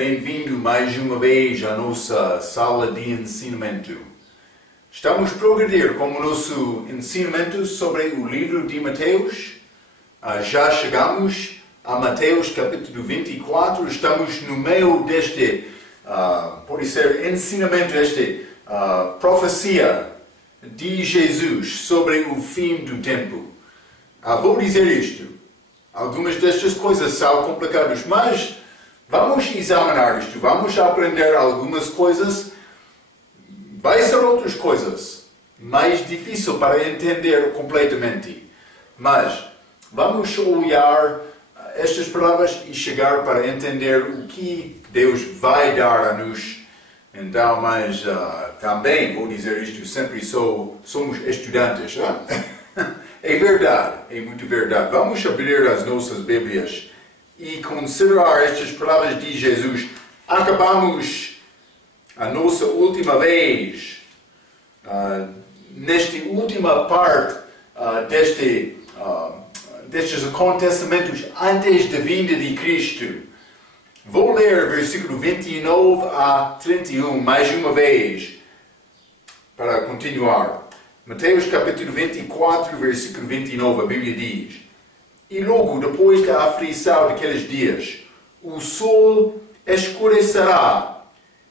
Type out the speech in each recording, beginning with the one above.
bem-vindo mais uma vez à nossa sala de ensinamento. Estamos a progredir com o nosso ensinamento sobre o livro de Mateus. Já chegamos a Mateus capítulo 24, estamos no meio deste, pode ser ensinamento, profecia de Jesus sobre o fim do tempo. Vou dizer isto, algumas destas coisas são complicadas, mas vamos examinar isto, vamos aprender algumas coisas. Vai ser outras coisas mais difícil para entender completamente, mas vamos olhar estas palavras e chegar para entender o que Deus vai dar a nós. Então, mas também vou dizer isto, sempre somos estudantes. É verdade, é muito verdade. Vamos abrir as nossas Bíblias e considerar estas palavras de Jesus. Acabamos a nossa última vez, nesta última parte destes acontecimentos antes da vinda de Cristo. Vou ler versículo 29 a 31 mais uma vez para continuar. Mateus capítulo 24, versículo 29, a Bíblia diz: E logo depois da aflição daqueles dias, o sol escurecerá,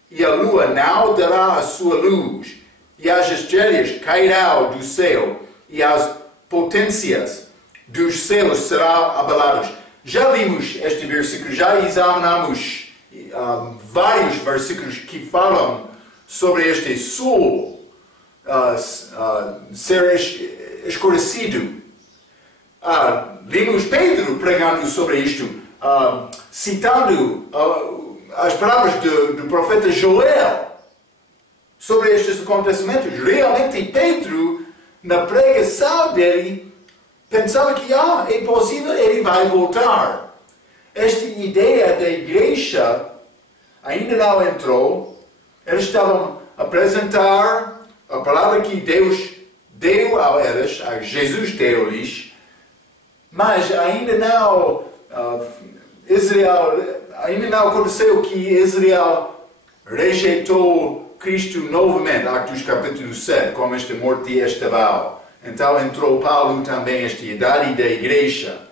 e a lua não dará a sua luz, e as estrelas cairão do céu, e as potências dos céus serão abaladas. Já vimos este versículo, já examinamos vários versículos que falam sobre este sol ser escurecido. Vimos Pedro pregando sobre isto, citando as palavras do profeta Joel sobre estes acontecimentos. Realmente Pedro, na pregação dele, pensava que é possível, ele vai voltar. Esta ideia da igreja ainda não entrou. Eles estavam a apresentar a palavra que Deus deu a eles, a Jesus deu-lhes, mas ainda não aconteceu que Israel rejeitou Cristo novamente, Atos capítulo 7, como esta morte estaval. Então entrou Paulo também, esta idade da igreja.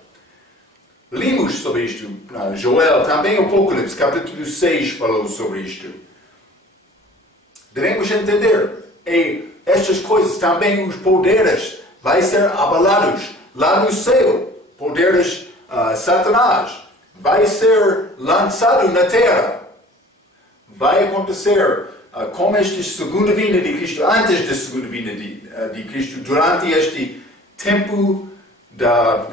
Lemos sobre isto, Joel, também Apocalipse, capítulo 6 falou sobre isto. Devemos entender, e estas coisas também, os poderes vai ser abalados lá no céu. Poderes Satanás vai ser lançado na terra. Vai acontecer como esta segunda vinda de Cristo, antes da segunda vinda de Cristo, durante este tempo da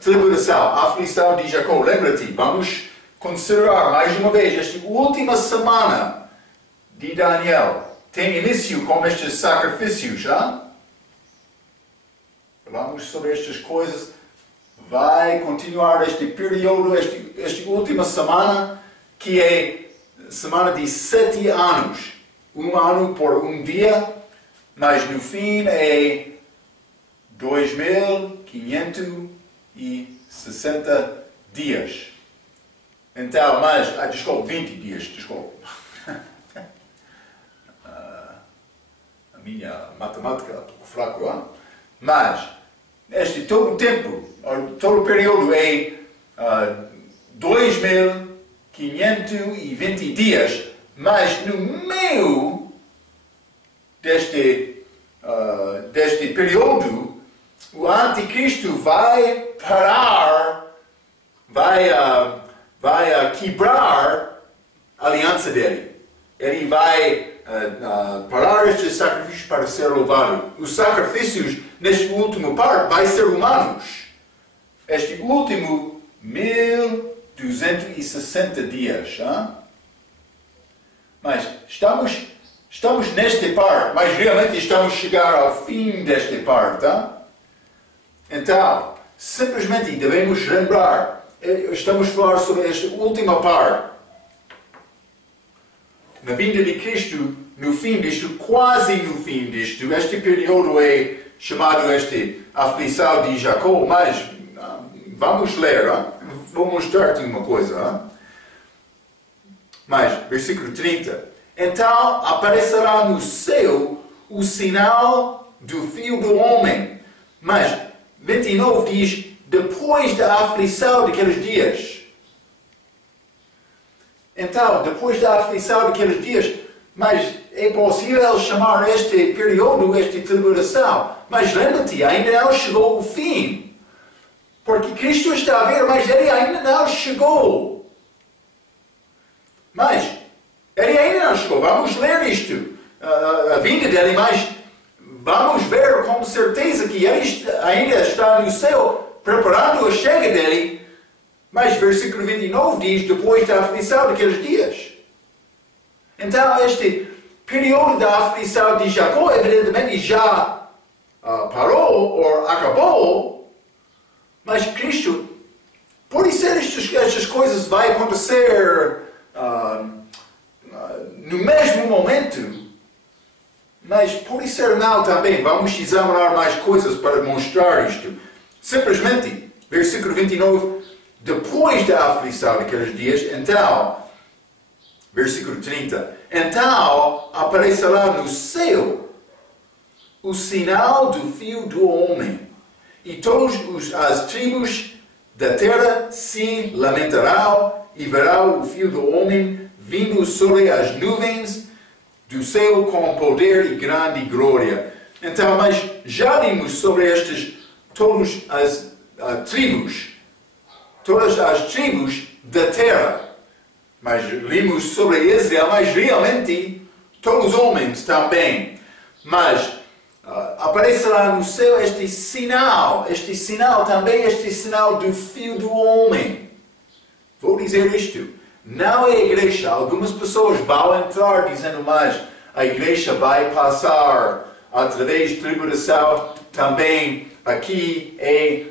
tribulação, aflição de Jacó. Lembra-te, vamos considerar mais uma vez esta última semana de Daniel. Tem início com estes sacrifícios, Falamos sobre estas coisas. Vai continuar este período, esta última semana, que é semana de 7 anos. 1 ano por um dia, mas no fim é 2.560 dias. Então, mas, desculpa, 20 dias, desculpa. A minha matemática é um pouco fraca, mas este todo o tempo, todo o período é 2.520 dias, mas no meio deste período, o anticristo vai parar, vai quebrar a aliança dele. Ele vai parar estes sacrifícios para ser louvado. Os sacrifícios neste último parte vai ser humanos. Este último 1.260 dias. Mas estamos nesta parte, mas realmente estamos a chegar ao fim desta parte. Então, simplesmente devemos lembrar, estamos a falar sobre esta última parte. Na vinda de Cristo, no fim disto, quase no fim disto, este período é chamado aflição de Jacó, mas vamos ler, vou mostrar-te uma coisa. Mas, versículo 30. Então aparecerá no céu o sinal do Filho do Homem. Mas, 29 diz, depois da aflição daqueles dias. Então, depois da aflição daqueles dias, mas é possível chamar este período, esta tribulação. Mas lembra-te, ainda não chegou o fim. Porque Cristo está a vir, mas Ele ainda não chegou. Mas, Ele ainda não chegou. Vamos ler isto. A vinda dEle, mas vamos ver com certeza que Ele ainda está no céu, preparando a chega dEle. Mas versículo 29 diz, depois da aflição daqueles dias. Então, este período da aflição de Jacó, evidentemente, já parou ou acabou. Mas Cristo, por isso estas coisas vão acontecer no mesmo momento. Mas por isso não também. Vamos examinar mais coisas para mostrar isto. Simplesmente, versículo 29, depois da aflição daqueles dias, então, versículo 30, então aparecerá no céu o sinal do Filho do Homem, e todas as tribos da terra se lamentarão e verão o Filho do Homem vindo sobre as nuvens do céu com poder e grande glória. Então, mas já vimos sobre todas as tribos da terra. Mas vimos sobre Israel, mas realmente todos os homens também. Mas aparecerá no céu este sinal também, este sinal do Filho do Homem. Vou dizer isto, não é a igreja. Algumas pessoas vão entrar dizendo, mas a igreja vai passar através de tribulação também. Aqui é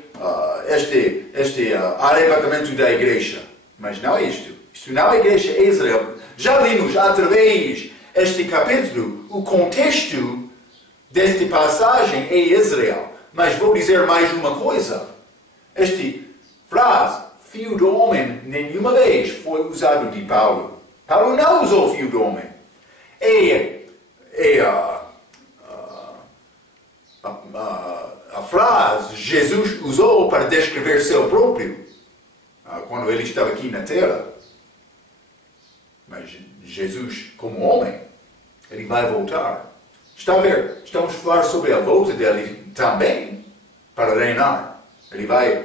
este arrebatamento da igreja. Mas não é isto. Isto não é a igreja, é Israel. Já vimos através deste capítulo o contexto desta passagem é Israel. Mas vou dizer mais uma coisa. Esta frase, Filho do Homem, nenhuma vez foi usado de Paulo. Paulo não usou Filho do Homem. A frase Jesus usou para descrever seu próprio quando ele estava aqui na terra. Mas Jesus, como homem, ele vai voltar. Está a ver? Estamos a falar sobre a volta dele também para reinar. Ele vai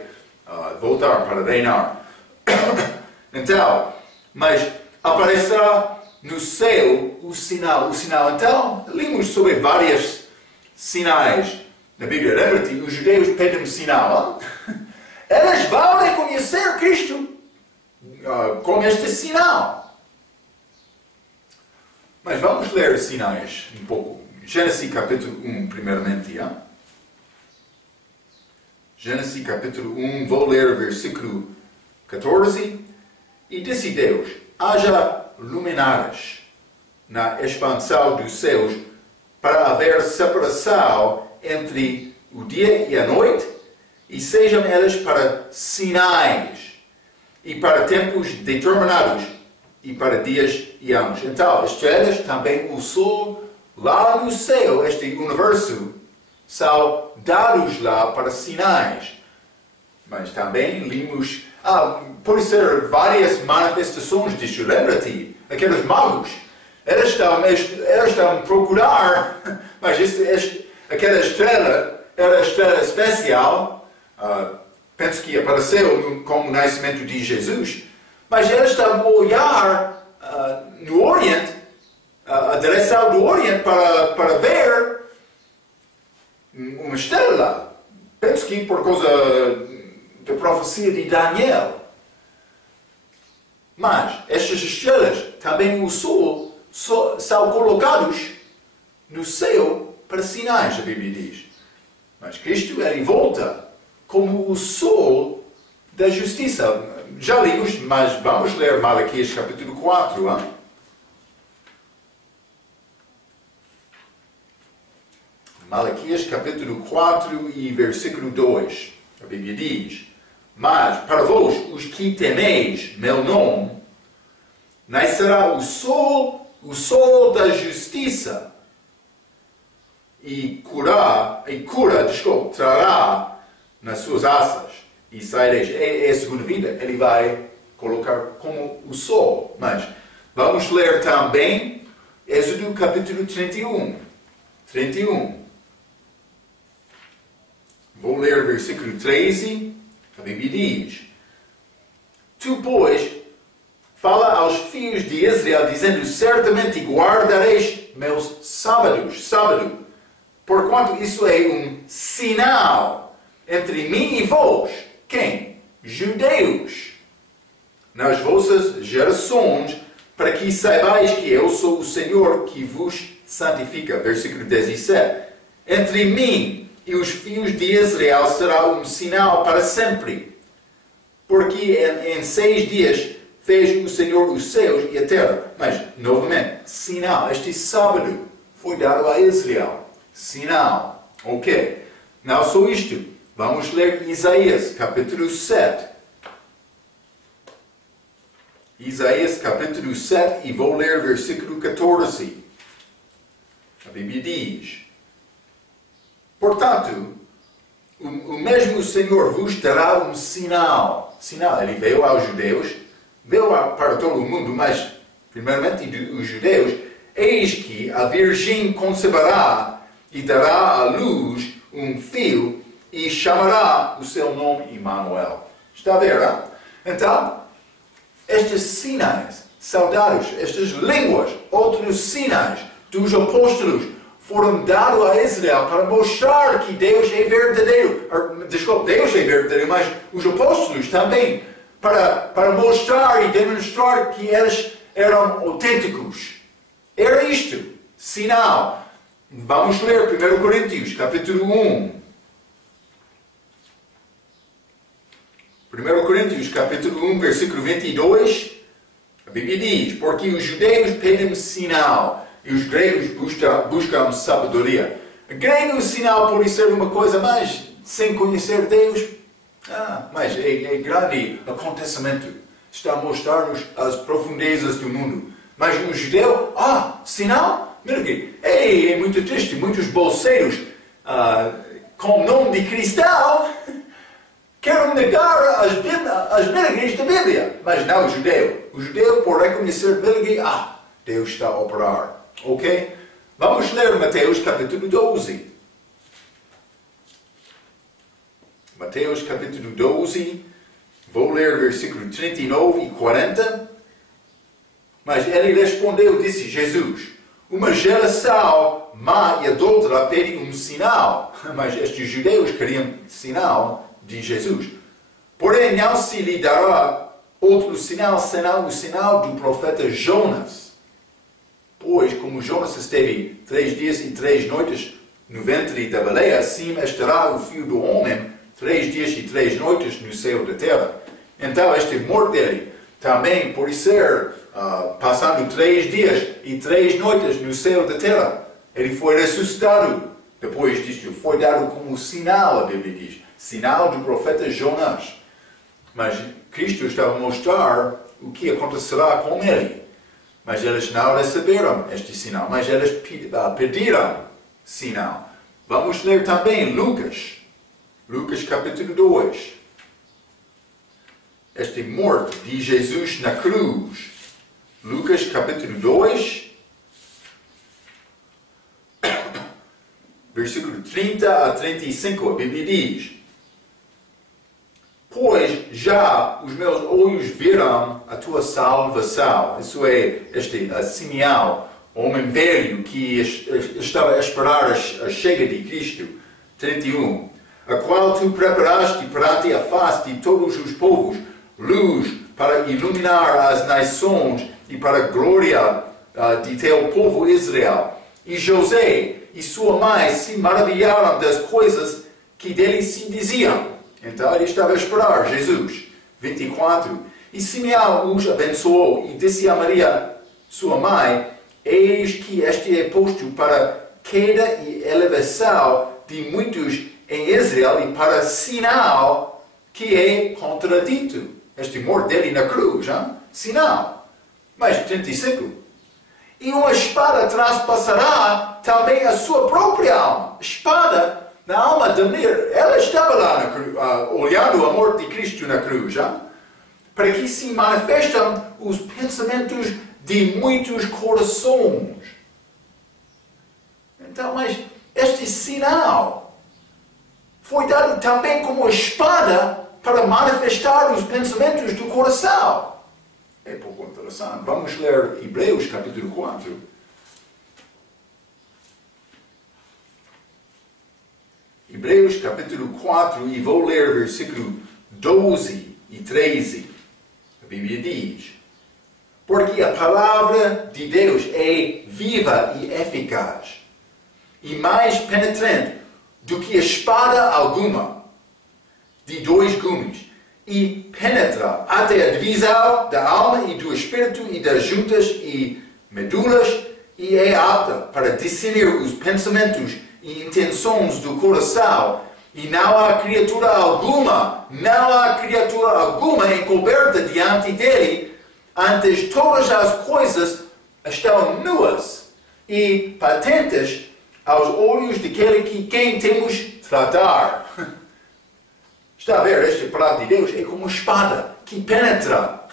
voltar para reinar. Então, mas aparecerá no céu o sinal. Então, lemos sobre vários sinais na Bíblia. Lembra-te, os judeus pedem um sinal. Eles vão reconhecer Cristo com este sinal. Mas vamos ler os sinais um pouco. Gênesis capítulo 1, primeiramente. Gênesis capítulo 1, vou ler o versículo 14. E disse Deus, haja luminares na expansão dos céus para haver separação entre o dia e a noite, e sejam elas para sinais e para tempos determinados e para dias e anos. Então, estrelas, também o sol, lá no céu, este universo, são dados lá para sinais. Mas também limos, pode ser várias manifestações disto. Lembra-te, aqueles magos, eles estão a procurar, mas aquela estrela era estrela especial, penso que apareceu como o nascimento de Jesus, mas eles estavam a olhar no Oriente, a direção do Oriente para ver uma estrela. Penso que por causa da profecia de Daniel. Mas estas estrelas, também o sol, são colocados no céu para sinais, a Bíblia diz. Mas Cristo, ele volta como o sol da justiça. Já lemos, mas vamos ler Malaquias capítulo 4. Malaquias capítulo 4 e versículo 2. A Bíblia diz, mas para vós, os que temeis meu nome, nascerá o sol da justiça, e trará nas suas asas, e saireis. É a segunda vinda, ele vai colocar como o sol. Mas vamos ler também Êxodo capítulo 31. Vou ler versículo 13, a Bíblia diz: Tu, pois, fala aos filhos de Israel, dizendo: certamente guardareis meus sábado, porquanto isso é um sinal entre mim e vós. Quem? Judeus. Nas vossas gerações, para que saibais que eu sou o Senhor que vos santifica. Versículo 17. Entre mim e os filhos de Israel será um sinal para sempre. Porque em 6 dias fez o Senhor os céus e a terra. Mas, novamente, sinal. Este sábado foi dado a Israel. Sinal. Ok. Não só isto. Vamos ler Isaías, capítulo 7. Isaías, capítulo 7, e vou ler versículo 14. A Bíblia diz: portanto, o mesmo Senhor vos dará um sinal. Sinal. Ele veio aos judeus, veio para todo o mundo, mas, primeiramente, os judeus. Eis que a virgem conceberá e dará à luz um filho e chamará o seu nome Emanuel. Está a ver, não? Então, estes sinais são dados, estas línguas, outros sinais dos apóstolos foram dados a Israel para mostrar que Deus é verdadeiro. Deus é verdadeiro, mas os apóstolos também, para mostrar e demonstrar que eles eram autênticos. Era isto, sinal. Vamos ler 1 Coríntios, capítulo 1. 1 Coríntios, capítulo 1, versículo 22. A Bíblia diz: porque os judeus pedem sinal e os gregos buscam sabedoria. Grego, sinal pode ser uma coisa, mas sem conhecer Deus, mas é grande acontecimento. Está a mostrar-nos as profundezas do mundo. Mas o judeu, sinal? Mira aqui, é muito triste. Muitos bolseiros com o nome de cristão querem negar as milagres da Bíblia. Mas não o judeu. O judeu, por reconhecer milagre, Deus está a operar. Ok? Vamos ler Mateus capítulo 12. Mateus capítulo 12. Vou ler versículo 39 e 40. Mas ele respondeu, disse Jesus: uma geração má e adúltera pede um sinal. Mas estes judeus queriam sinal de Jesus. Porém, não se lhe dará outro sinal, senão o sinal do profeta Jonas. Pois, como Jonas esteve 3 dias e 3 noites no ventre da baleia, assim estará o Filho do Homem 3 dias e 3 noites no céu da terra. Então, esta morte dele também pode ser passando 3 dias e 3 noites no céu da terra. Ele foi ressuscitado. Depois disto, foi dado como sinal, a Bíblia diz. Sinal do profeta Jonas. Mas Cristo estava a mostrar o que acontecerá com ele. Mas eles não receberam este sinal. Mas eles pediram sinal. Vamos ler também Lucas. Lucas capítulo 2. Esta morte de Jesus na cruz. Lucas capítulo 2. Versículo 30 a 35. A Bíblia diz: pois já os meus olhos viram a tua salvação. Isso é este Simeão, homem velho que estava a esperar a chega de Cristo. 31. A qual tu preparaste perante a face de todos os povos, luz para iluminar as nações e para a glória de teu povo Israel. E José e sua mãe se maravilharam das coisas que dele se diziam. Então ele estava a esperar Jesus. 24. E Simeão os abençoou e disse a Maria, sua mãe: eis que este é posto para queda e elevação de muitos em Israel e para sinal que é contradito. Este morte dele na cruz, sinal. Mas 35. E uma espada traspassará também a sua própria alma. Espada na alma de Mir. Ela estava lá na cruz, olhando a morte de Cristo na cruz, para que se manifestam os pensamentos de muitos corações. Então, mas este sinal foi dado também como espada para manifestar os pensamentos do coração. É pouco interessante. Vamos ler Hebreus capítulo 4. Hebreus capítulo 4, e vou ler versículo 12 e 13. A Bíblia diz: porque a palavra de Deus é viva e eficaz, e mais penetrante do que espada alguma, de dois gumes, e penetra até a divisão da alma e do espírito e das juntas e medulas, e é apta para discernir os pensamentos e intenções do coração, e não há criatura alguma encoberta diante dele. Antes todas as coisas estão nuas e patentes aos olhos daquele que quem temos tratar. Está a ver, esta palavra de Deus é como uma espada que penetra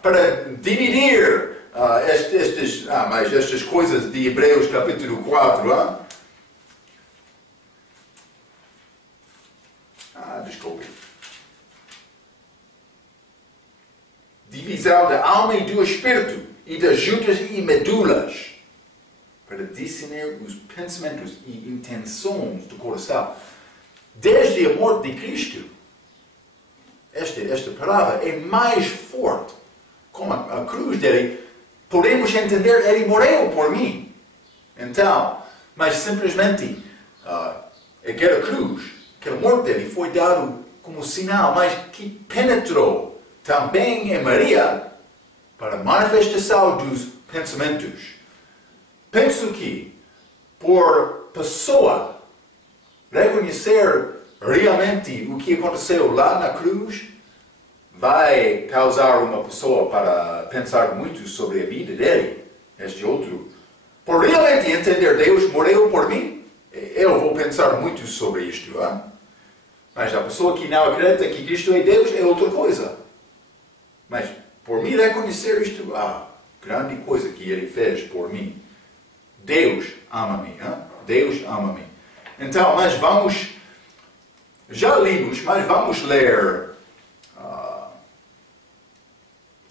para dividir estas coisas de Hebreus capítulo 4. Desculpe. Divisão da alma e do espírito e das juntas e medulas, para discernir os pensamentos e intenções do coração. Desde a morte de Cristo, esta palavra é mais forte. Como a cruz dele, podemos entender, ele morreu por mim. Então, mas simplesmente, aquela cruz, aquela morte dele foi dado como sinal, mas que penetrou também em Maria para a manifestação dos pensamentos. Penso que, por pessoa reconhecer realmente o que aconteceu lá na cruz, vai causar uma pessoa para pensar muito sobre a vida dele, este outro. Por realmente entender Deus morreu por mim, eu vou pensar muito sobre isto. Mas a pessoa que não acredita que Cristo é Deus é outra coisa. Mas por mim reconhecer isto, grande coisa que ele fez por mim. Deus ama-me. Deus ama-me. Então, mas vamos, já lemos, mas vamos ler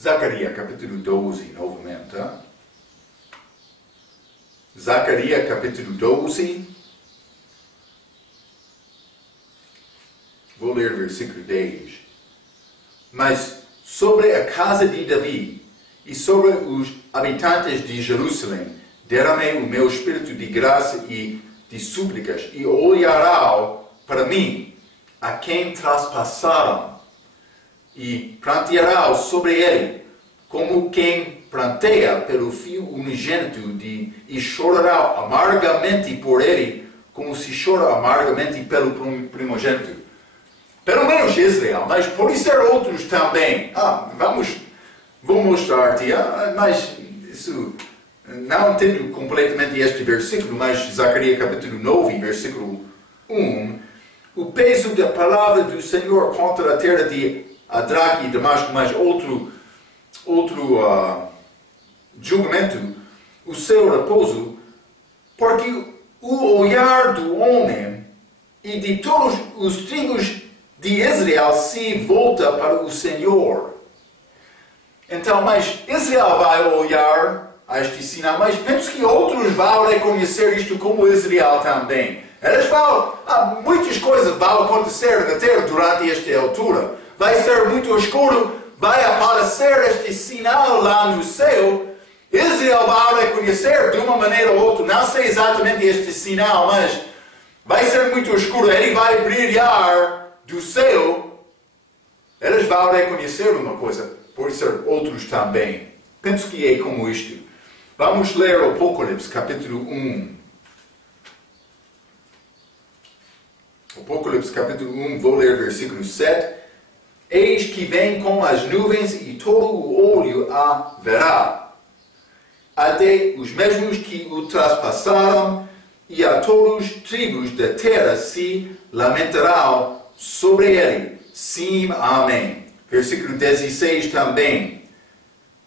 Zacarias capítulo 12 novamente. Zacarias capítulo 12. Vou ler versículo 10. Mas sobre a casa de Davi e sobre os habitantes de Jerusalém derramei o meu espírito de graça e de súplicas, e olharão para mim a quem traspassaram, e prantearão sobre ele, como quem pranteia pelo filho unigênito, e chorarão amargamente por ele, como se chora amargamente pelo primogênito. Pelo menos Israel, mas pode ser outros também. Vou mostrar-te, mas isso, não entendo completamente este versículo, mas Zacarias capítulo 9, versículo 1, o peso da palavra do Senhor contra a terra de Adraque e Damasco, mas outro julgamento, o seu repouso, porque o olhar do homem e de todos os tribos de Israel se volta para o Senhor. Então, mas Israel vai olhar a este sinal, mas penso que outros vão reconhecer isto como Israel também. Muitas coisas vão acontecer na terra durante esta altura. Vai ser muito escuro, vai aparecer este sinal lá no céu. Israel vai reconhecer de uma maneira ou outra, não sei exatamente este sinal, mas vai ser muito escuro, ele vai brilhar do céu. Eles vão reconhecer uma coisa, pode ser outros também. Penso que é como isto. Vamos ler o Apocalipse, capítulo 1. Apocalipse, capítulo 1, vou ler versículo 7. Eis que vem com as nuvens e todo o olho a verá. Até os mesmos que o traspassaram e a todos os tribos da terra se lamentarão sobre ele. Sim, amém. Versículo 16 também.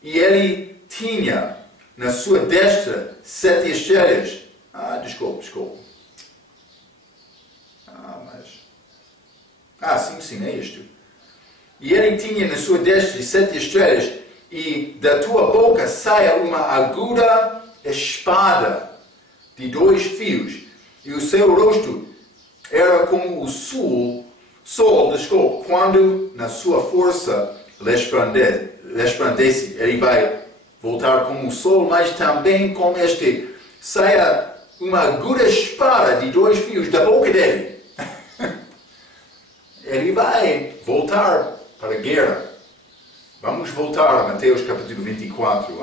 E ele tinha na sua destra 7 estrelas. Desculpa. Sim, é isto. E ele tinha na sua destra 7 estrelas, e da tua boca saia uma aguda espada de 2 fios, e o seu rosto era como o sol, quando na sua força resplandece. Ele vai voltar como o sol, mas também com saia uma aguda espada de 2 fios da boca dele. Ele vai voltar para a guerra. Vamos voltar a Mateus capítulo 24.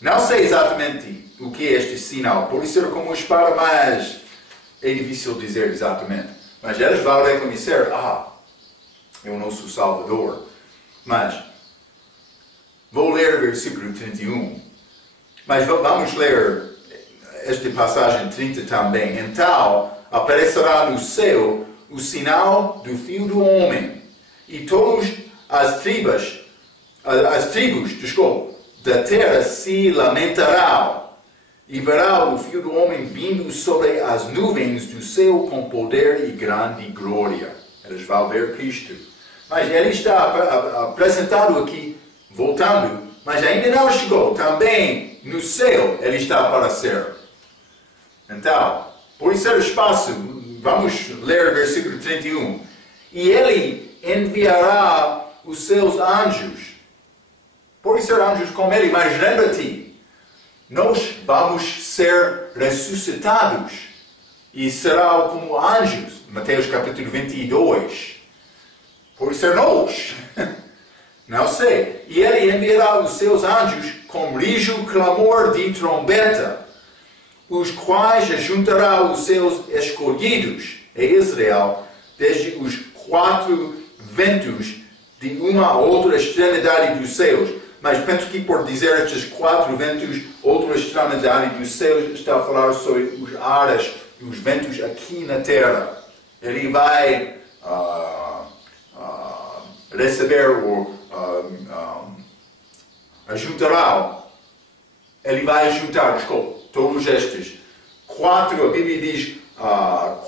Não sei exatamente o que é este sinal. Pode ser como uma espada, mas é difícil dizer exatamente. Mas eles vão reconhecer, é o nosso Salvador. Mas, vou ler o versículo 31. Mas vamos ler esta passagem 30 também. Então, aparecerá no céu o sinal do Filho do Homem, e todas as tribos da terra se lamentarão, e verá o Filho do Homem vindo sobre as nuvens do céu com poder e grande glória. Eles vão ver Cristo. Mas ele está apresentado aqui, voltando, mas ainda não chegou. Também no céu ele está a aparecer. Então, por isso é o espaço. Vamos ler o versículo 31. E ele enviará os seus anjos. Pode ser anjos como ele, mas lembra-te, nós vamos ser ressuscitados e será como anjos. Mateus capítulo 22. Pode ser nós. Não sei. E ele enviará os seus anjos com rijo clamor de trombeta, os quais ajuntará os seus escolhidos a Israel desde os 4 ventos de uma a outra extremidade dos céus. Mas penso que por dizer estes 4 ventos, outra extremidade dos céus, está a falar sobre os ares e os ventos aqui na terra. Ele vai receber ou ajuntará. Ele vai ajuntar, todos estes 4, a Bíblia diz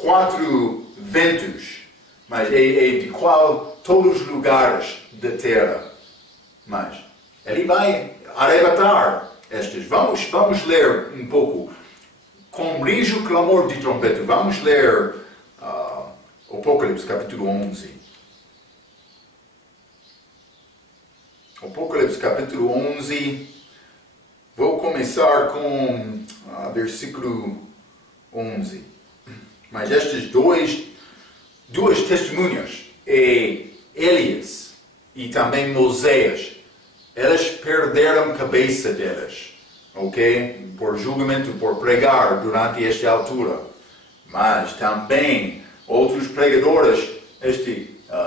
4 ventos, mas é de qual todos os lugares da terra. Mas ele vai arrebatar estes. Vamos ler um pouco. Com rijo clamor de trombeta. Vamos ler Apocalipse capítulo 11. Apocalipse capítulo 11. Vou começar com versículo 11. Mas estas duas testemunhas, Elias e também Moisés, elas perderam a cabeça delas, ok? Por julgamento, por pregar durante esta altura. Mas também outros pregadores,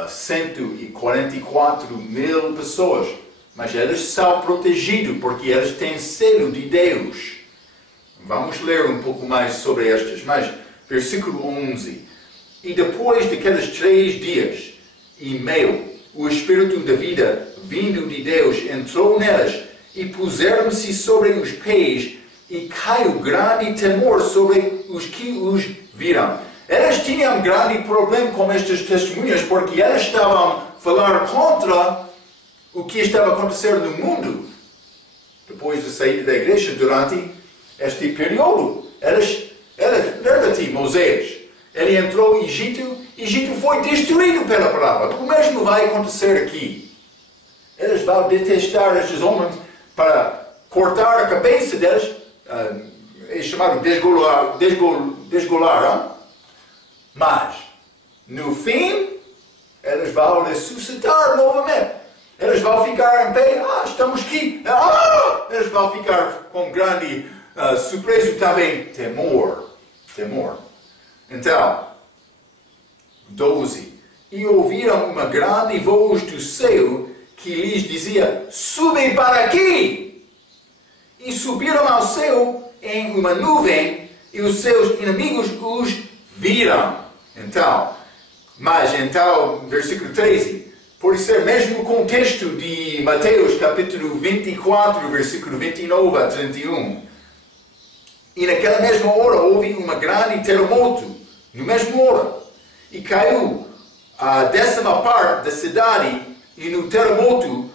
144 mil pessoas, mas eles são protegidos porque eles têm selo de Deus. Vamos ler um pouco mais sobre estas, mas versículo 11. E depois daqueles 3 dias e meio, o Espírito da vida, vindo de Deus, entrou nelas, e puseram-se sobre os pés, e caiu grande temor sobre os que os viram. Elas tinham um grande problema com estas testemunhas, porque elas estavam a falar contra o que estava a acontecer no mundo. Depois da saída da igreja, durante este período, lembra-te, Moisés, ele entrou no Egito, Egito foi destruído pela palavra. O mesmo vai acontecer aqui. Eles vão detestar estes homens para cortar a cabeça deles, é chamado desgolar. Mas, no fim, eles vão ressuscitar novamente. Eles vão ficar em pé, estamos aqui. Eles vão ficar com grande surpresa também, temor. Então, 12. e ouviram uma grande voz do céu que lhes dizia: subem para aqui! E subiram ao céu em uma nuvem, e os seus inimigos os viram. Então, versículo 13, por ser mesmo o contexto de Mateus capítulo 24, versículo 29 a 31. E naquela mesma hora houve uma grande terremoto, na mesma hora, e caiu a 10ª parte da cidade, e no terremoto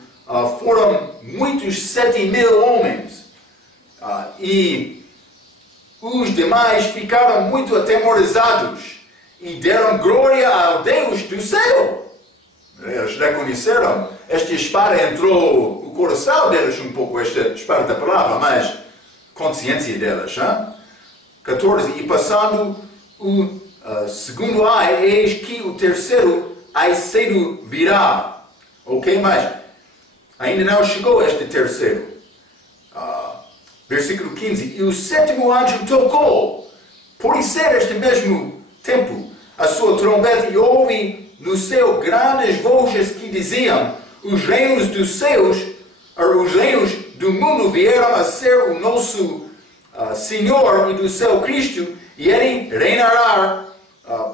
foram muitos 7.000 homens. E os demais ficaram muito atemorizados e deram glória ao Deus do céu. Eles reconheceram, esta espada entrou no coração deles um pouco, esta espada da palavra, mas consciência deles. 14, e passando o segundo ai, eis que o terceiro ai cedo virá. Ok, mas ainda não chegou este terceiro. Versículo 15, e o 7º anjo tocou, por ser este mesmo tempo, a sua trombeta, e ouve no céu grandes vozes que diziam: os reinos dos céus, os reinos do mundo vieram a ser o nosso Senhor e do céu Cristo, e ele reinará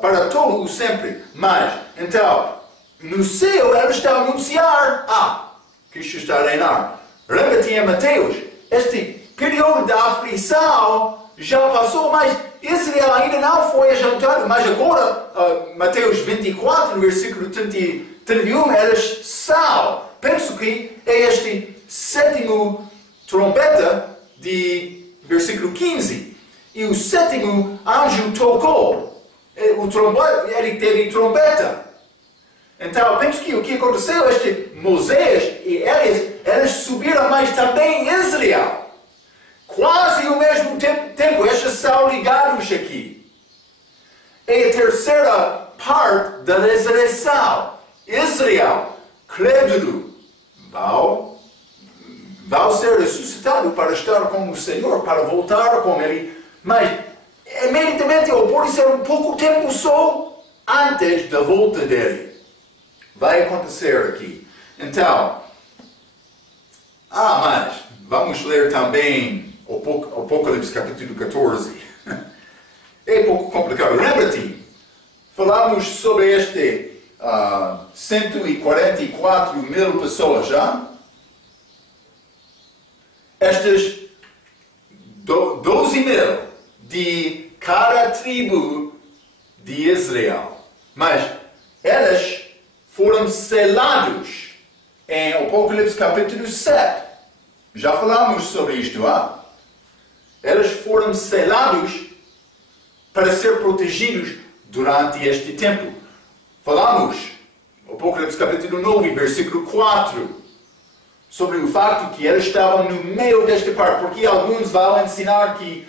para todo o sempre. Mas, então, no céu ele está a anunciar: Cristo está a reinar. Lembra-te em Mateus, este período da aflição já passou, mas Israel ainda não foi ajuntado. Mas agora, Mateus 24, versículo 31, eles são. Penso que é este 7º trombeta de versículo 15. E o 7º anjo tocou. Ele teve trombeta. Então, penso que o que aconteceu, Moisés e eles subiram, mas também Israel. Quase ao mesmo tempo, estes são ligados aqui. É a terceira parte da ressurreição. Israel, crédulo, vai ser ressuscitado para estar com o Senhor, para voltar com Ele. Mas, imediatamente, ou pode ser um pouco tempo só, antes da volta dele. Vai acontecer aqui. Então, mas vamos ler também Apocalipse capítulo 14. É um pouco complicado. Lembra-te, falamos sobre 144 mil pessoas já. Estas 12 mil de cada tribo de Israel. Mas elas foram selados em Apocalipse capítulo 7. Já falamos sobre isto, Elas foram selados para ser protegidos durante este tempo. Falamos, Apocalipse capítulo 9, versículo 4, sobre o facto que eles estavam no meio desta parte, porque alguns vão ensinar que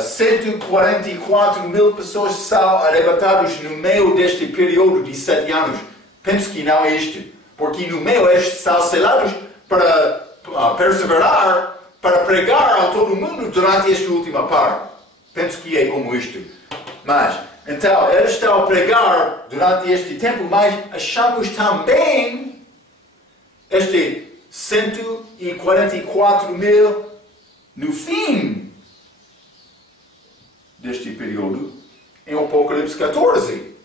144 mil pessoas são arrebatadas no meio deste período de 7 anos. Penso que não é isto, porque no meio eles são selados para perseverar, para pregar a todo mundo durante esta última parte. Penso que é como isto. Mas, então, eles estão a pregar durante este tempo, mas achamos também 144 mil no fim deste período, em Apocalipse 14.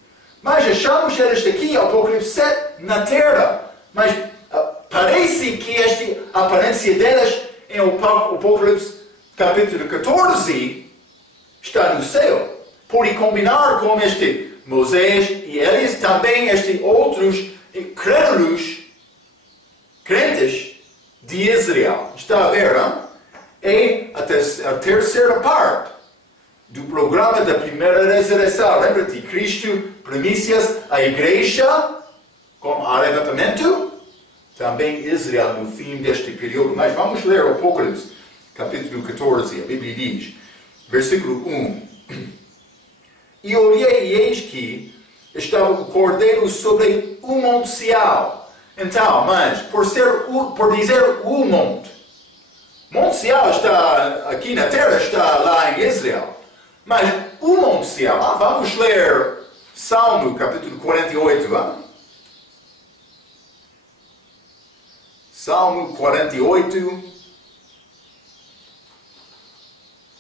Mas achamos eles aqui, Apocalipse 7, na terra. Mas parece que a aparência deles em Apocalipse capítulo 14 está no céu. Pode combinar com Moisés e eles também outros crédulos, crentes de Israel. Está a ver, É a terceira parte do programa da primeira ressurreição. Lembra-te, Cristo, primícias, a igreja, com arrebatamento, também Israel no fim deste período. Mas vamos ler o Apocalipse, capítulo 14, a Bíblia diz, versículo 1. E olhei e eis que estava o cordeiro sobre o monte Sião. Então, mas, por dizer o monte Sião está aqui na terra, está lá em Israel. Mas o monte Sião, vamos ler Salmo, capítulo 48, Salmo 48,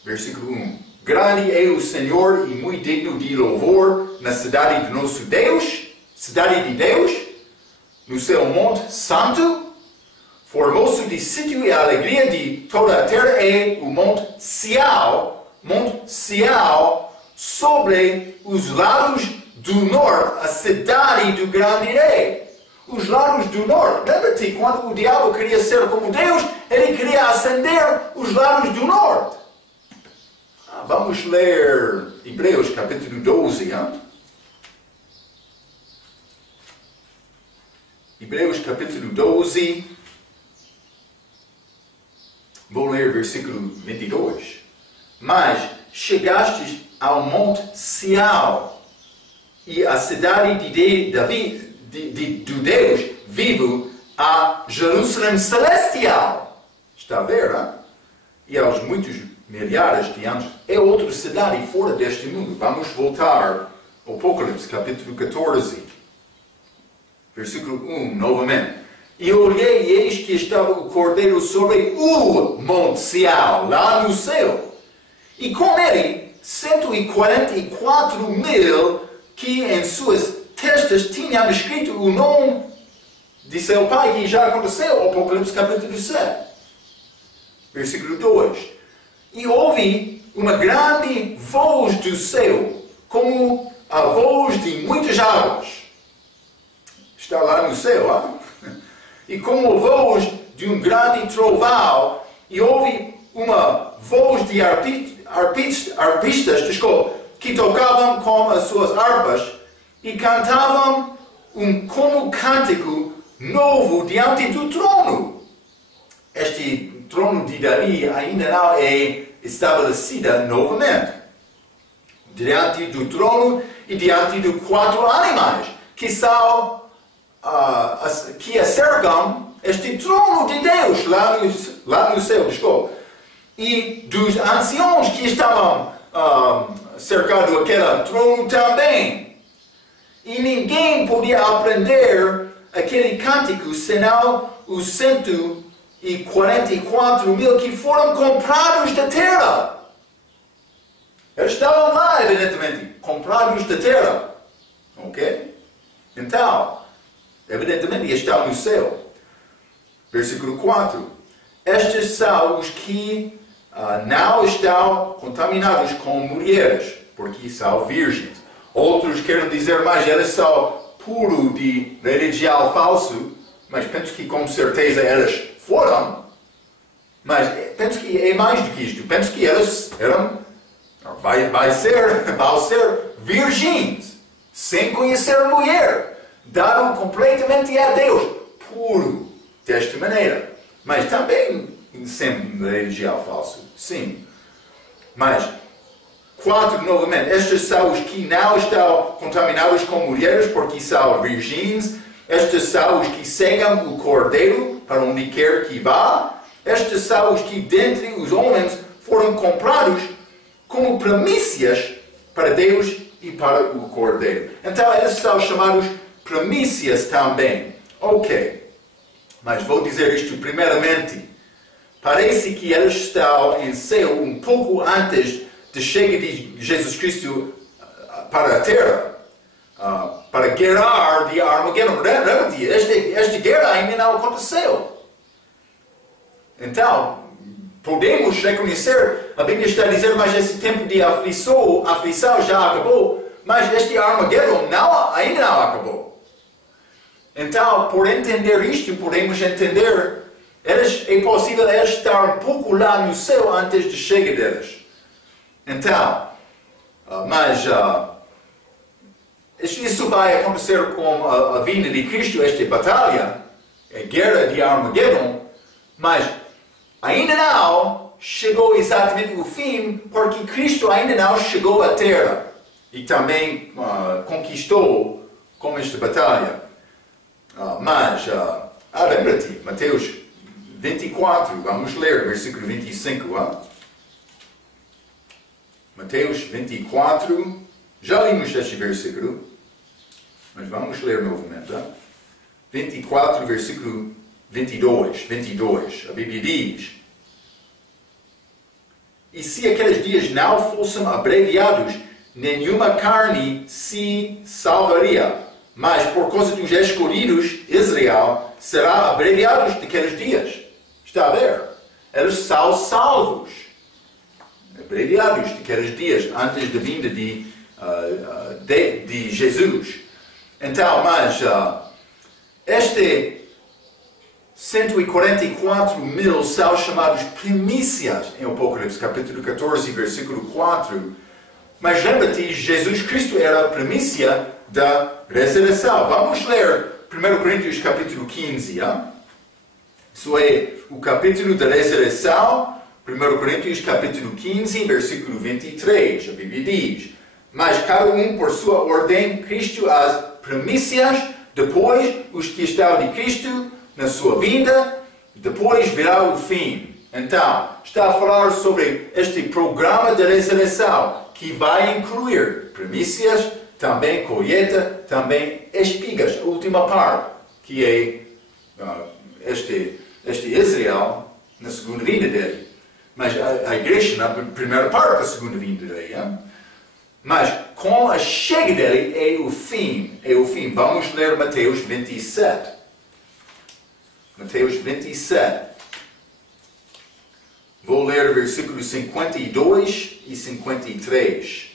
versículo 1. Grande é o Senhor e muito digno de louvor na cidade de nosso Deus, cidade de Deus, no seu monte santo. Formoso de sítio e a alegria de toda a terra é o monte Sião, sobre os lados do norte, a cidade do grande rei. Os lados do norte. Lembra-te, quando o diabo queria ser como Deus, ele queria ascender os lados do norte. Vamos ler Hebreus capítulo 12. Hebreus capítulo 12. Vou ler versículo 22. Mas chegastes ao monte Sião e a cidade de Davi, do Deus vivo, a Jerusalém celestial. Está a ver, hein? E aos muitos milhares de anos. É outra cidade fora deste mundo. Vamos voltar ao Apocalipse, capítulo 14. Versículo 1, novamente. E olhei e eis que estava o Cordeiro sobre o monte Sião, lá no céu. E com ele 144.000 que em suas testas tinham escrito o nome de seu Pai, que já aconteceu, Apocalipse capítulo 7. Versículo 2. E ouvi uma grande voz do céu, como a voz de muitas águas. Está lá no céu, hein? E como a voz de um grande trovão, e ouvi uma voz de arpistas, que tocavam com as suas harpas e cantavam como cântico novo diante do trono. Este trono de Davi ainda não é estabelecida novamente. Diante do trono e diante de 4 animais que são que acercam este trono de Deus lá no céu, e dos anciãos que estavam cercados aquele trono também. E ninguém podia aprender aquele cântico senão os 144.000 que foram comprados da terra. Eles estavam lá, evidentemente, comprados da terra. Ok? Então, evidentemente, estão no céu. Versículo 4. Estes são os que não estão contaminados com mulheres, porque são virgens. Outros querem dizer, mas eles são puros de religião falso, mas penso que com certeza eles foram. Mas penso que é mais do que isto. Penso que eles vão ser virgens, sem conhecer mulher. Daram completamente a Deus, puro, desta maneira. Mas também sem religião falso, sim. Mas, 4, novamente, estes são os que não estão contaminados com mulheres, porque são virgens. Estes são os que seguem o Cordeiro para onde quer que vá. Estes são os que dentre os homens foram comprados como primícias para Deus e para o Cordeiro. Então, eles são chamados primícias também. Ok. Mas vou dizer isto primeiramente. Parece que eles estão em céu um pouco antes da chegada de Jesus Cristo para a terra. Para guerrear de Armagedon. Lembra-te, esta guerra ainda não aconteceu. Então, podemos reconhecer, a Bíblia está a dizer, mas esse tempo de aflição já acabou, mas este Armagedon ainda não acabou. Então, por entender isto, podemos entender, é possível eles estar um pouco lá no céu antes de chegar deles. Então, isso vai acontecer com a vinda de Cristo, esta batalha, a guerra de Armagedon, mas ainda não chegou exatamente o fim, porque Cristo ainda não chegou à terra e também conquistou com esta batalha. Lembra-te, Mateus 24, vamos ler versículo 25. Mateus 24, Já limos este versículo, mas vamos ler novamente. 24, versículo 22. A Bíblia diz: E se aqueles dias não fossem abreviados, nenhuma carne se salvaria. Mas por causa dos escolhidos, Israel será abreviados daqueles dias. Está a ver? Eles são salvos. Abreviados daqueles dias antes da vinda de Jesus. Então, mas este 144 mil são chamados primícias em Apocalipse, capítulo 14, versículo 4. Mas lembra-te, Jesus Cristo era a primícia da ressurreição. Vamos ler 1 Coríntios, capítulo 15. Isso é o capítulo da ressurreição. 1 Coríntios, capítulo 15, versículo 23. A Bíblia diz: Mas cada um por sua ordem, Cristo as primícias, depois os que estão de Cristo na sua vinda, depois virá o fim. Então, está a falar sobre este programa de ressurreição, que vai incluir primícias, também colheita, também espigas, a última parte, que é este Israel na segunda vinda dele. Mas a igreja na primeira parte da segunda vinda dele. Mas com a chega dele é o fim. Vamos ler Mateus 27. Mateus 27. Vou ler versículos 52 e 53.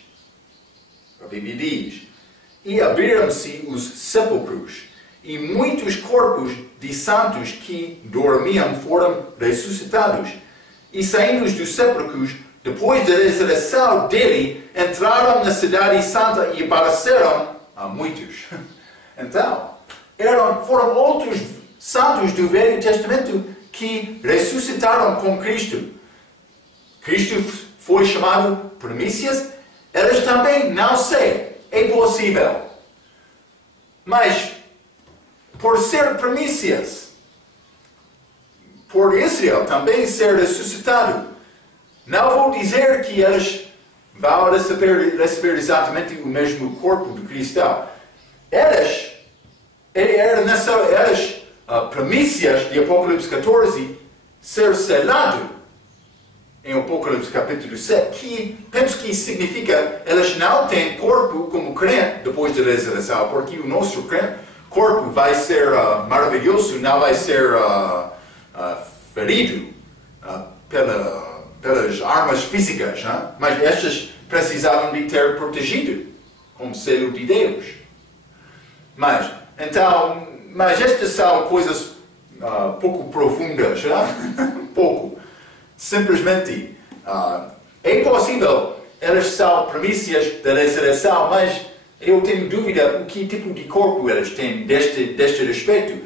A Bíblia diz: E abriram-se os sepulcros, e muitos corpos de santos que dormiam foram ressuscitados. E saindo dos sepulcros, depois da ressurreição dele, entraram na cidade santa e apareceram a muitos. Então, foram outros santos do Velho Testamento que ressuscitaram com Cristo. Cristo foi chamado primícias. Eles também, não sei, é possível. Mas, por ser primícias, por Israel também ser ressuscitado, não vou dizer que eles vão receber exatamente o mesmo corpo de Cristo. Eles primícias de Apocalipse 14 ser selado em Apocalipse capítulo 7, que penso que significa eles não têm corpo como crente depois da ressurreição, porque o nosso corpo vai ser maravilhoso, não vai ser ferido pelas armas físicas, mas estas precisavam de ter protegido como selo de Deus. Mas estas são coisas pouco profundas, pouco. Simplesmente é possível, eles são primícias da ressurreição, mas eu tenho dúvida o que tipo de corpo eles têm deste respeito.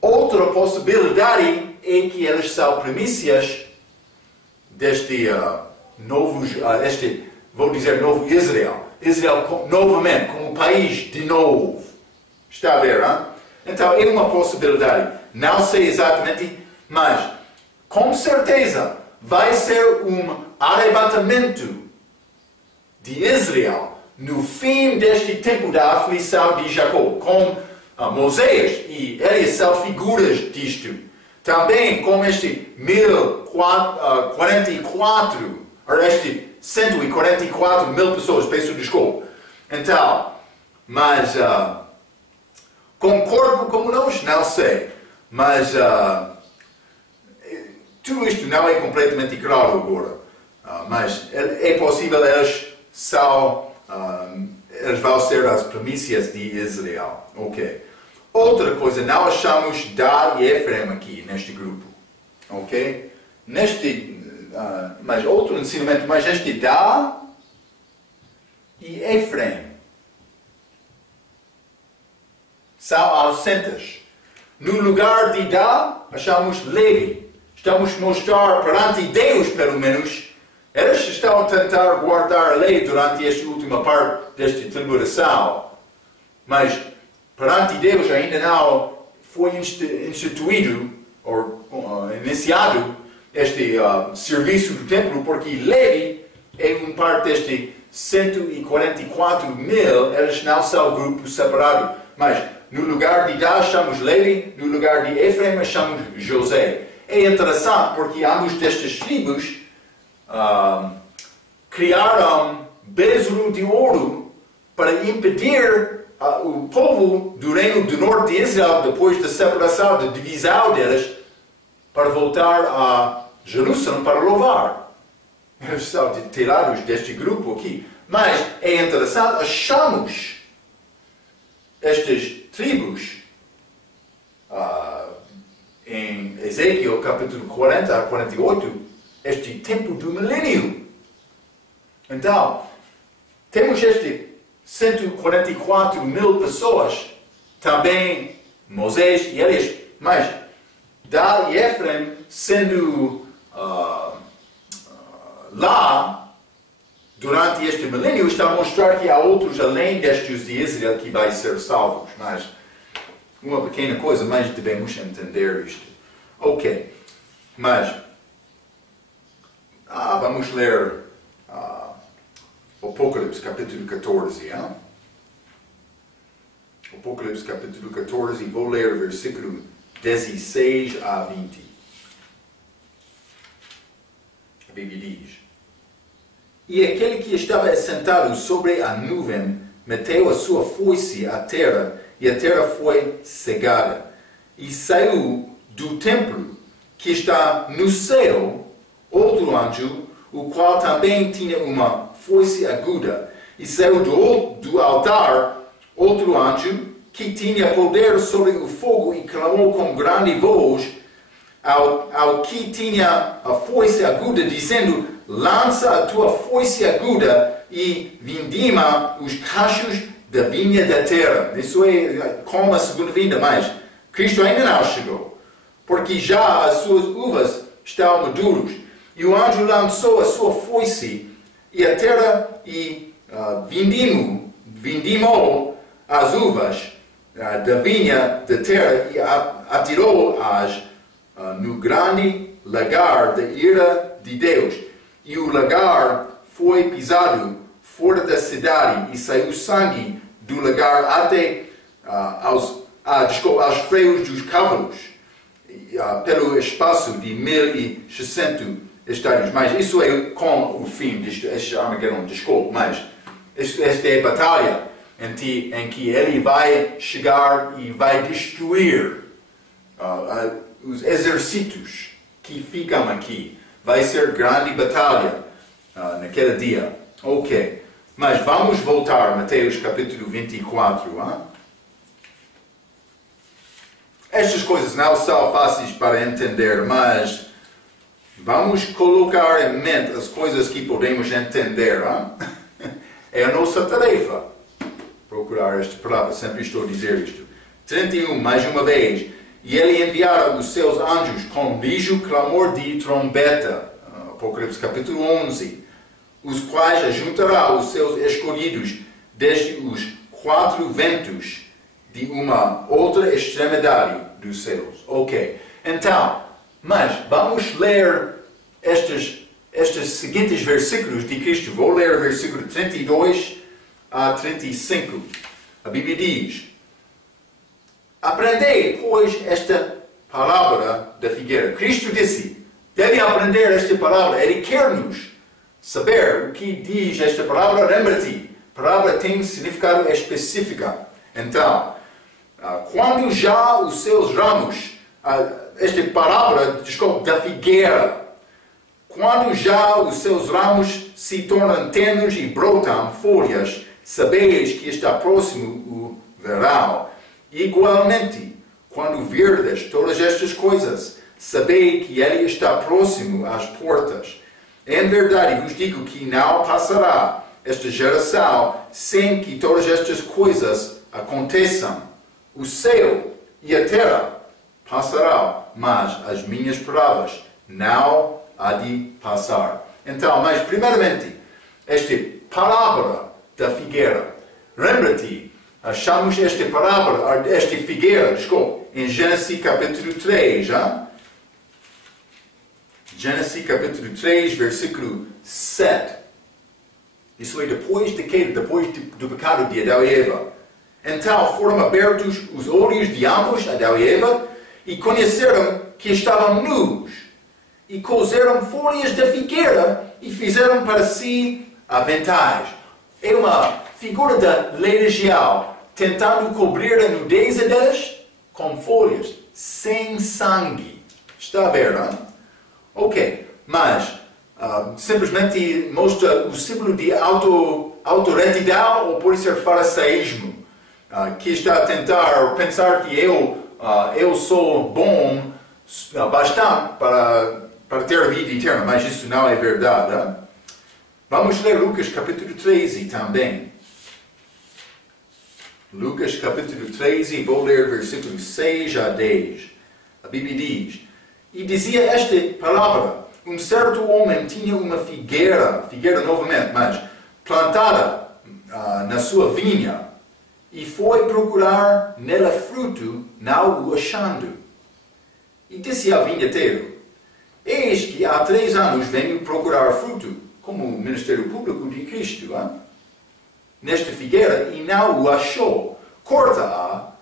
Outra possibilidade é que eles são primícias deste novo Israel. Israel novamente, como país de novo. Está a ver, Então é uma possibilidade. Não sei exatamente, mas com certeza vai ser um arrebatamento de Israel no fim deste tempo da aflição de Jacó, com Moisés e Elias são figuras disto. Também com este 144 mil pessoas, peço desculpa. Então, mas com corpo como nós, não sei. Mas tudo isto não é completamente claro agora. Mas é possível eles vão ser as primícias de Israel. Ok. Outra coisa, não achamos Dá e Efraim aqui neste grupo. Ok? Mas outro ensinamento, mas este Dá e Efraim são ausentes. No lugar de Dá, achamos Levi. Estamos a mostrar perante Deus, pelo menos, eles estão a tentar guardar a lei durante esta última parte desta tribulação. Mas perante Deus ainda não foi instituído ou iniciado este serviço do templo, porque Levi em parte deste 144 mil, eles não são grupo separado. Mas no lugar de Dan achamos Levi, no lugar de Efraim achamos José. É interessante porque ambos destas tribos criaram bezerro de ouro para impedir o povo do reino do norte de Israel, depois da separação, da divisão deles, para voltar a Jerusalém para louvar. Eles são tirados deste grupo aqui. Mas é interessante, achamos estas tribos em Ezequiel capítulo 40 a 48, este tempo do milênio. Então, temos este 144 mil pessoas, também Moisés e eles, mas Dan e Efraim sendo lá durante este milênio está a mostrar que há outros além destes de Israel que vai ser salvos. Mas uma pequena coisa, mas devemos entender isto. Ok, mas vamos ler Apocalipse capítulo 14. Apocalipse capítulo 14, vou ler versículo 16 a 20. A Bíblia diz: E aquele que estava assentado sobre a nuvem meteu a sua foice à terra, e a terra foi cegada. E saiu do templo que está no céu outro anjo, o qual também tinha uma foice aguda. E saiu do altar outro anjo, que tinha poder sobre o fogo, e clamou com grande voz ao que tinha a foice aguda, dizendo: Lança a tua foice aguda e vindima os cachos da vinha da terra. Isso é como a segunda vinda, mas Cristo ainda não chegou, porque já as suas uvas estão maduras. E o anjo lançou a sua foice e a terra e vindimou as uvas da vinha da terra e atirou-as no grande lagar da ira de Deus. E o lagar foi pisado fora da cidade, e saiu sangue do lagar até aos freios dos cavalos, pelo espaço de 1.600 estádios. Mas isso é com o fim deste Armagedon, desculpe, mas esta é a batalha em que ele vai chegar e vai destruir os exércitos que ficam aqui. Vai ser grande batalha naquele dia. Ok. Mas vamos voltar a Mateus capítulo 24. Estas coisas não são fáceis para entender, mas vamos colocar em mente as coisas que podemos entender. É a nossa tarefa procurar esta palavra. Sempre estou a dizer isto. 31, mais uma vez. E ele enviara os seus anjos com ligeiro clamor de trombeta, Apocalipse capítulo 11, os quais ajuntará os seus escolhidos desde os 4 ventos de uma outra extremidade dos céus. Ok, então, mas vamos ler estes seguintes versículos de Cristo. Vou ler o versículo 32 a 35. A Bíblia diz: Aprendei, pois, esta palavra da figueira. Cristo disse: deve aprender esta palavra. Ele quer-nos saber o que diz esta palavra. Lembra-te, a palavra tem significado específico. Então, quando já os seus ramos, esta palavra, da figueira, quando já os seus ramos se tornam ternos e brotam folhas, sabeis que está próximo o verão. Igualmente, quando virdes todas estas coisas, sabei que ele está próximo às portas. Em verdade vos digo que não passará esta geração sem que todas estas coisas aconteçam. O céu e a terra passarão, mas as minhas palavras não há de passar. Então, mas primeiramente, esta palavra da figueira. Lembra-te, achamos esta palavra, esta figueira, em Gênesis capítulo 3. Gênesis capítulo 3, versículo 7. Isso é depois da queda, depois do pecado de Adão e Eva. Então foram abertos os olhos de ambos, Adão e Eva, e conheceram que estavam nus. E cozeram folhas da figueira e fizeram para si aventais. É uma figura da lei regial, tentando cobrir a nudez deles com folhas, sem sangue. Está a ver, não? Ok, mas simplesmente mostra o símbolo de autorretidão ou pode ser farisaísmo, que está a tentar pensar que eu sou bom bastante para ter vida eterna, mas isso não é verdade. Hein? Vamos ler Lucas capítulo 13 também. Lucas capítulo 13, vou ler versículos 6 a 10. A Bíblia diz: E dizia esta palavra: um certo homem tinha uma figueira novamente, mas plantada na sua vinha, e foi procurar nela fruto, não o achando. E disse ao vinheteiro: Eis que há 3 anos venho procurar fruto, como o ministério público de Cristo, nesta figueira, e não o achou. Corta-a,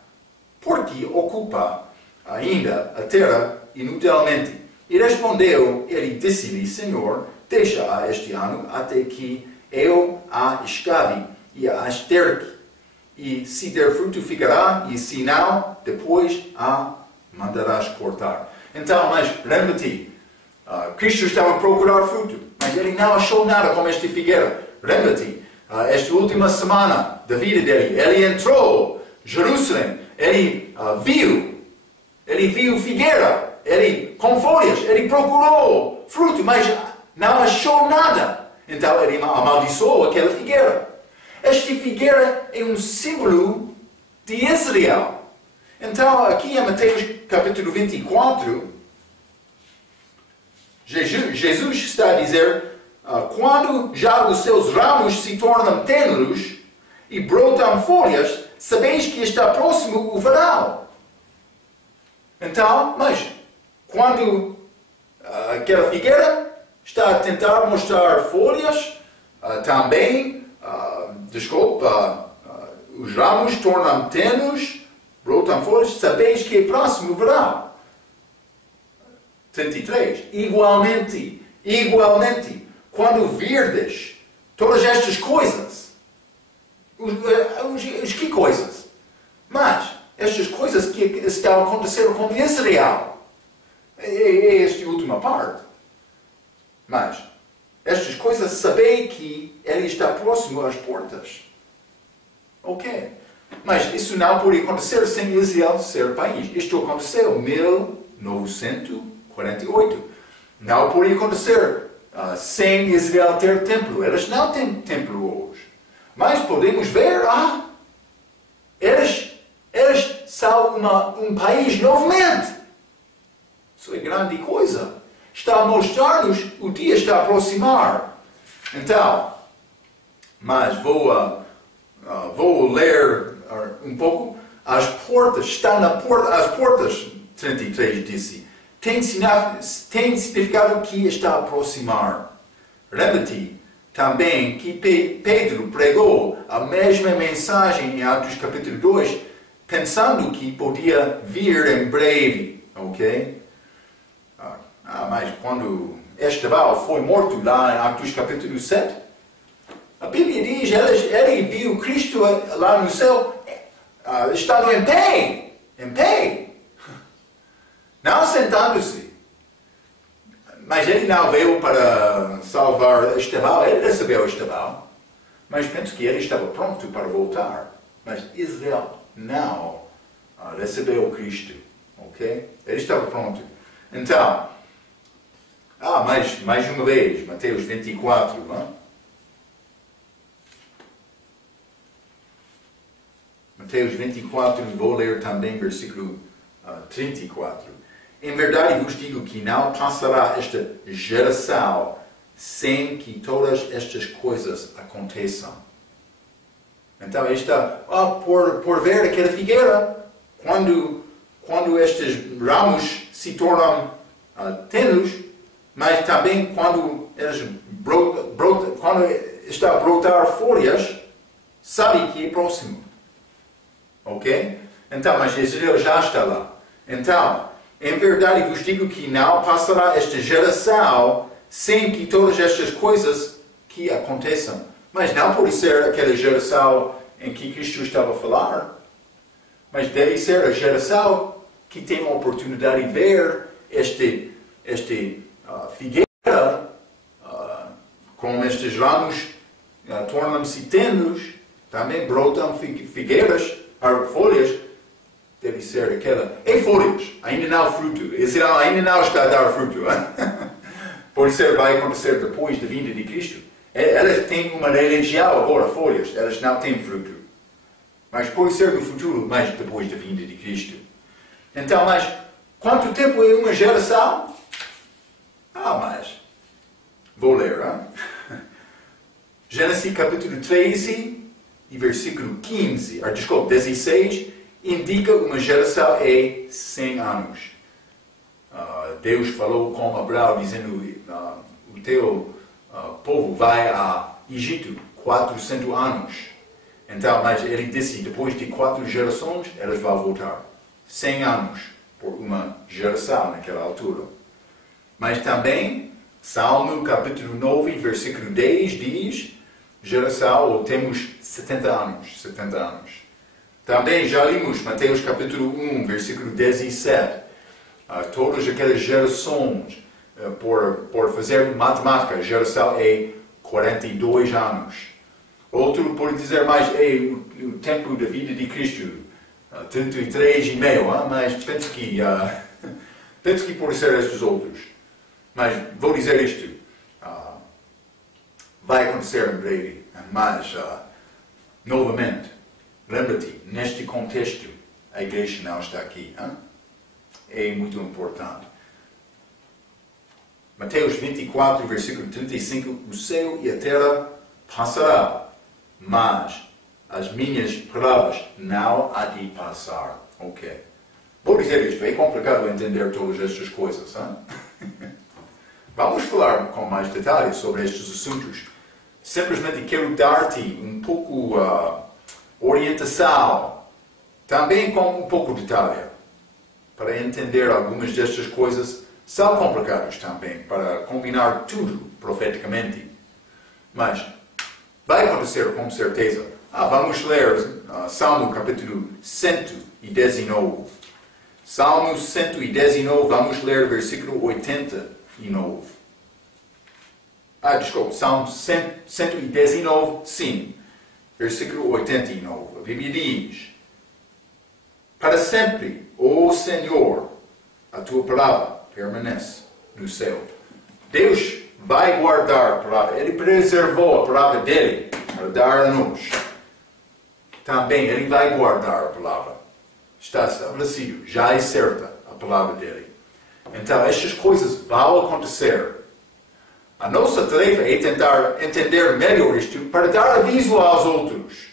porque ocupa ainda a terra inutilmente. E respondeu ele, disse-lhe: Senhor, deixa-a este ano, até que eu a escave e a esterque. E se der fruto ficará, e se não, depois a mandarás cortar. Então, mas lembra-te, Cristo estava a procurar fruto, mas ele não achou nada como esta figueira. Lembra-te, esta última semana da vida dele, ele entrou em Jerusalém, ele viu figueira, ele com folhas, ele procurou fruto, mas não achou nada. Então ele amaldiçoou aquela figueira. Esta figueira é um símbolo de Israel. Então aqui em Mateus capítulo 24, Jesus está a dizer: quando já os seus ramos se tornam tenos e brotam folhas, sabeis que está próximo o verão. Então, mas quando aquela figueira está a tentar mostrar folhas, também, os ramos tornam tenos, brotam folhas, sabeis que é próximo o verão. 33. Igualmente, quando virdes todas estas coisas, que coisas? Mas estas coisas que estão a acontecer com Israel, é esta última parte. Mas estas coisas, sabei que ele está próximo às portas. Ok. Mas isso não pode acontecer sem Israel ser país. Isto aconteceu em 1948. Não pode acontecer sem Israel ter templo. Eles não têm templo hoje. Mas podemos ver, eles são um país novamente. Isso é grande coisa. Está a mostrar-nos, o dia está a aproximar. Então, mas vou ler um pouco. As portas, está na porta, as portas, 33 disse, tem significado que está a aproximar. Lembra-te também que Pedro pregou a mesma mensagem em Atos capítulo 2, pensando que podia vir em breve, ok? Mas quando Estevão foi morto lá em Atos capítulo 7, a Bíblia diz, ele viu Cristo lá no céu, estando em pé, não sentando-se. Mas ele não veio para salvar Estevão, ele recebeu Estevão, mas penso que ele estava pronto para voltar. Mas Israel não recebeu Cristo, ok? Ele estava pronto. Então, mais uma vez, Mateus 24, não é? Mateus 24, vou ler também versículo 34. Em verdade vos digo que não passará esta geração sem que todas estas coisas aconteçam. Então ele está por ver aquela figueira, quando estes ramos se tornam tenos, mas também quando eles brotam, quando está a brotar folhas, sabe que é próximo. Ok? Então, mas Israel já está lá. Então, em verdade vos digo que não passará esta geração sem que todas estas coisas que aconteçam. Mas não pode ser aquela geração em que Cristo estava a falar. Mas deve ser a geração que tem a oportunidade de ver este figueira, com estes ramos tornam-se tenros, também brotam figueiras, folhas, deve ser aquela. E folhas, ainda não fruto, esse ainda não está a dar fruto. Pode ser, vai acontecer depois da vinda de Cristo. Elas têm uma religião agora, folhas, elas não têm fruto. Mas pode ser no futuro, mas depois da vinda de Cristo. Então, mas quanto tempo é uma geração? Mas vou ler, Gênesis capítulo 13 e versículo 15, desculpa, 16, indica uma geração é 100 anos. Deus falou com Abraão, dizendo, o teu povo vai a Egito 400 anos. Então, mas ele disse, depois de 4 gerações, elas vão voltar. 100 anos por uma geração naquela altura. Mas também, Salmo capítulo 9, versículo 10 diz, geração, ou temos 70 anos. 70 anos. Também já lemos Mateus capítulo 1, versículo 17. Todas aquelas gerações, por fazer matemática, a geração é 42 anos. Outro pode dizer mais, o tempo da vida de Cristo, 33,5, mas penso que pode ser estes outros. Mas vou dizer isto, vai acontecer em breve, mas, novamente, lembra-te, neste contexto, a igreja não está aqui. É muito importante. Mateus 24, versículo 35, o céu e a terra passará, mas as minhas palavras não há de passar. Ok. Vou dizer isto, é complicado entender todas estas coisas. Vamos falar com mais detalhes sobre estes assuntos. Simplesmente quero dar-te um pouco orientação, também com um pouco de detalhe, para entender algumas destas coisas. São complicadas também, para combinar tudo profeticamente. Mas vai acontecer com certeza. Vamos ler Salmo capítulo 119. Salmo 119, vamos ler versículo 89. Desculpa, Salmo 119, sim. Versículo 89. A Bíblia diz: para sempre, ó Senhor, a tua palavra permanece no céu. Deus vai guardar a palavra. Ele preservou a palavra dele para dar a nós. Também Ele vai guardar a palavra. Está estabelecido, já é certa a palavra dele. Então, estas coisas vão acontecer. A nossa tarefa é tentar entender melhor isto para dar aviso aos outros.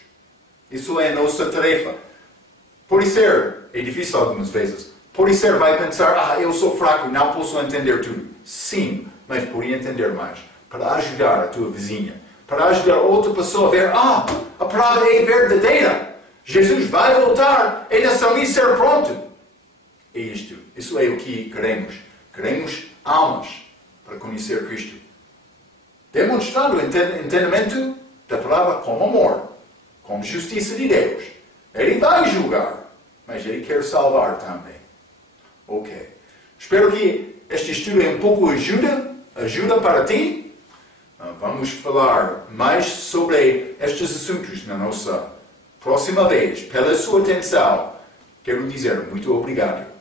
Isso é a nossa tarefa. Pode ser, é difícil algumas vezes. Pode ser, vai pensar, eu sou fraco, não posso entender tudo. Sim, mas pode entender mais. Para ajudar a tua vizinha. Para ajudar outra pessoa a ver, a palavra é verdadeira. Jesus vai voltar, é necessário ser pronto. É isto. Isso é o que queremos. Queremos almas para conhecer Cristo. Demonstrando o entendimento da palavra com amor, com justiça de Deus. Ele vai julgar, mas Ele quer salvar também. Ok. Espero que este estudo é um pouco ajuda para ti. Vamos falar mais sobre estes assuntos na nossa próxima vez. Pela sua atenção, quero dizer muito obrigado.